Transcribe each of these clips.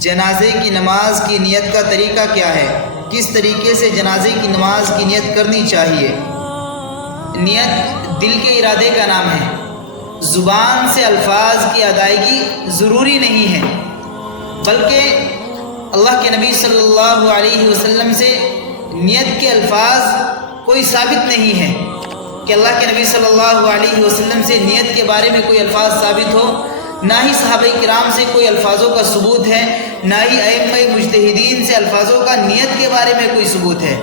جنازے کی نماز کی نیت کا طریقہ کیا ہے؟ کس طریقے سے جنازے کی نماز کی نیت کرنی چاہیے؟ نیت دل کے ارادے کا نام ہے، زبان سے الفاظ کی ادائیگی ضروری نہیں ہے، بلکہ اللہ کے نبی صلی اللہ علیہ وسلم سے نیت کے الفاظ کوئی ثابت نہیں ہے کہ اللہ کے نبی صلی اللہ علیہ وسلم سے نیت کے بارے میں کوئی الفاظ ثابت ہو، نہ ہی صحابہ کرام سے کوئی الفاظوں کا ثبوت ہے، نہ ہی ائمہ مجتہدین سے الفاظوں کا نیت کے بارے میں کوئی ثبوت ہے۔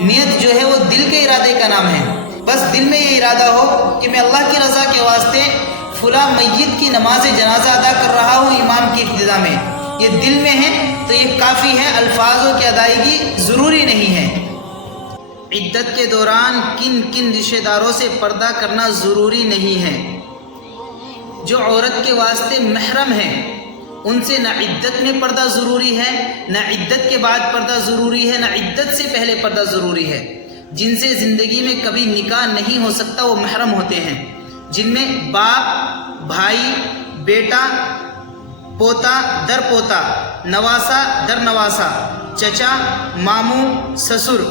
نیت جو ہے وہ دل کے ارادے کا نام ہے، بس دل میں یہ ارادہ ہو کہ میں اللہ کی رضا کے واسطے فلاں میت کی نماز جنازہ ادا کر رہا ہوں امام کی ابتدا میں، یہ دل میں ہے تو یہ کافی ہے، الفاظوں کی ادائیگی ضروری نہیں ہے۔ عدت کے دوران کن کن رشتہ داروں سے پردہ کرنا ضروری نہیں ہے؟ جو عورت کے واسطے محرم ہے ان سے نہ عدت میں پردہ ضروری ہے، نہ عدت کے بعد پردہ ضروری ہے، نہ عدت سے پہلے پردہ ضروری ہے۔ جن سے زندگی میں کبھی نکاح نہیں ہو سکتا وہ محرم ہوتے ہیں، جن میں باپ، بھائی، بیٹا، پوتا در پوتا، نواسا در نواسا، چچا، ماموں، سسر،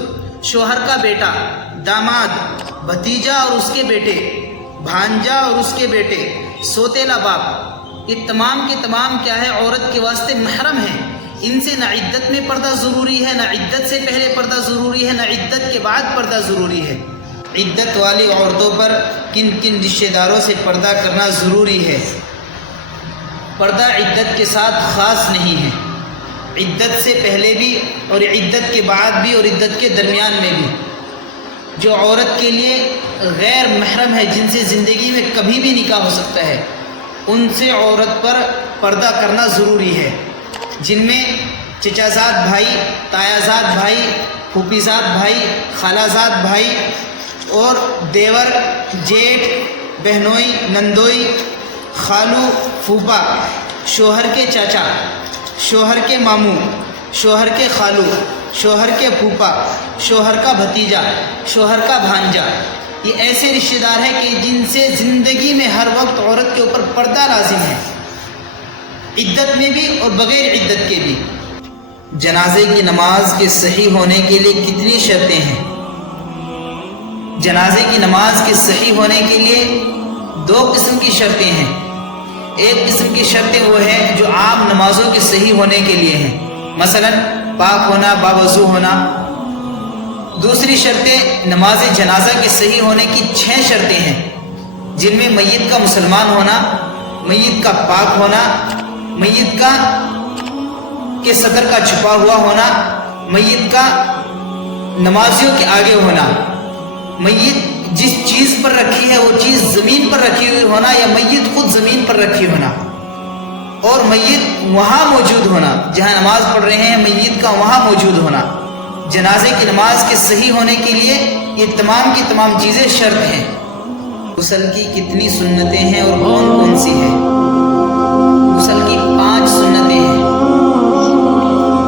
شوہر کا بیٹا، داماد، بھتیجا اور اس کے بیٹے، بھانجا اور اس کے بیٹے، سوتیلا باپ، یہ تمام کے تمام کیا ہے، عورت کے واسطے محرم ہیں۔ ان سے نہ عدت میں پردہ ضروری ہے، نہ عدت سے پہلے پردہ ضروری ہے، نہ عدت کے بعد پردہ ضروری ہے۔ عدت والی عورتوں پر کن کن رشتہ داروں سے پردہ کرنا ضروری ہے؟ پردہ عدت کے ساتھ خاص نہیں ہے، عدت سے پہلے بھی اور عدت کے بعد بھی اور عدت کے درمیان میں بھی۔ جو عورت کے لیے غیر محرم ہے، جن سے زندگی میں کبھی بھی نکاح ہو سکتا ہے، ان سے عورت پر پردہ کرنا ضروری ہے، جن میں چچا زاد بھائی، تایا زاد بھائی، پھوپھی زاد بھائی، خالہ زاد بھائی اور دیور، جیٹھ، بہنوئی، نندوئی، خالو، پھوپھا، شوہر کے چاچا، شوہر کے ماموں، شوہر کے خالو، شوہر کے پھوپھا، شوہر کا بھتیجا، شوہر کا بھانجا، یہ ایسے رشتہ دار ہیں کہ جن سے زندگی میں ہر وقت عورت کے اوپر پردہ لازم ہے، عدت میں بھی اور بغیر عدت کے بھی۔ جنازے کی نماز کے صحیح ہونے کے لیے کتنی شرطیں ہیں؟ جنازے کی نماز کے صحیح ہونے کے لیے دو قسم کی شرطیں ہیں۔ ایک قسم کی شرطیں وہ ہیں جو عام نمازوں کے صحیح ہونے کے لیے ہیں، مثلا پاک ہونا، باوضو ہونا۔ دوسری شرطیں نماز جنازہ کے صحیح ہونے کی 6 شرطیں ہیں، جن میں میت کا مسلمان ہونا، میت کا پاک ہونا، میت کا کے صدر کا چھپا ہوا ہونا، میت کا نمازیوں کے آگے ہونا، میت جس چیز پر رکھی ہے وہ چیز زمین پر رکھی ہوئی ہونا یا میت خود زمین پر رکھی ہونا، اور میت وہاں موجود ہونا جہاں نماز پڑھ رہے ہیں، میت کا وہاں موجود ہونا۔ جنازے کی نماز کے صحیح ہونے کے لیے یہ تمام کی تمام چیزیں شرط ہیں۔ غسل کی کتنی سنتیں ہیں اور کون کون سی ہیں؟ غسل کی 5 سنتیں ہیں۔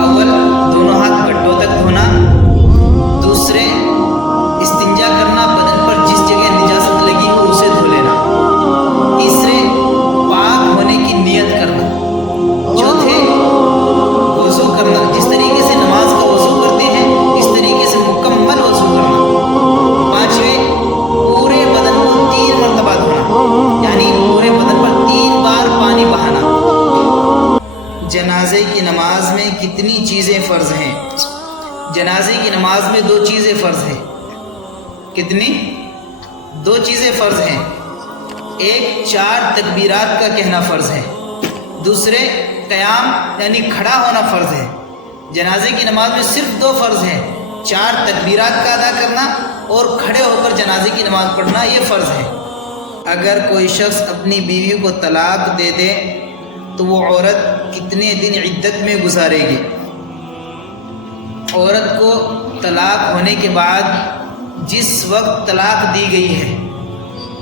اول، دونوں ہاتھ گھٹوں تک دھونا۔ دوسرے، استنجا کرنا، بدن پر جس جگہ نجاست لگی ہو اسے دھو لینا۔ تیسرے، پاک ہونے کی نیت کرنا۔ چوتھے، وضو کرنا، جس طریقے سے نماز کا وضو کرتے ہیں اس طریقے سے مکمل وضو کرنا۔ پانچویں، پورے بدن کو 3 مرتبہ دھونا، یعنی پورے بدن پر 3 بار پانی بہانا۔ جنازے کی نماز میں کتنی چیزیں فرض ہیں؟ جنازے کی نماز میں 2 چیزیں فرض ہیں۔ کتنی؟ 2 چیزیں فرض ہیں۔ ایک، 4 تکبیرات کا کہنا فرض ہے۔ دوسرے، قیام یعنی کھڑا ہونا فرض ہے۔ جنازے کی نماز میں صرف 2 فرض ہیں، 4 تکبیرات کا ادا کرنا اور کھڑے ہو کر جنازے کی نماز پڑھنا، یہ فرض ہے۔ اگر کوئی شخص اپنی بیوی کو طلاق دے دے تو وہ عورت کتنے دن عدت میں گزارے گی؟ عورت کو طلاق ہونے کے بعد جس وقت طلاق دی گئی ہے،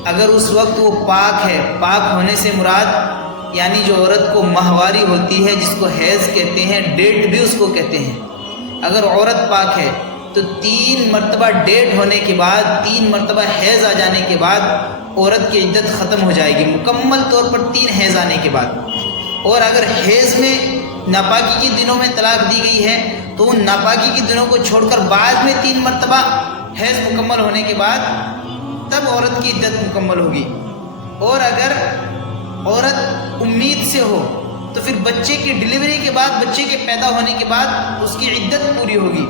اگر اس وقت وہ پاک ہے، پاک ہونے سے مراد یعنی جو عورت کو ماہواری ہوتی ہے، جس کو حیض کہتے ہیں، ڈیٹ بھی اس کو کہتے ہیں، اگر عورت پاک ہے تو 3 مرتبہ ڈیٹ ہونے کے بعد، 3 مرتبہ حیض آ جانے کے بعد عورت کی عدت ختم ہو جائے گی، مکمل طور پر 3 حیض آنے کے بعد۔ اور اگر حیض میں ناپاکی کے دنوں میں طلاق دی گئی ہے تو ان ناپاکی کے دنوں کو چھوڑ کر بعد میں 3 مرتبہ حیض مکمل ہونے کے بعد تب عورت کی عدت مکمل ہوگی. اور اگر عورت امید سے ہو تو پھر بچے کی ڈلیوری کے بعد، بچے کے پیدا ہونے کے بعد اس کی عدت پوری ہوگی.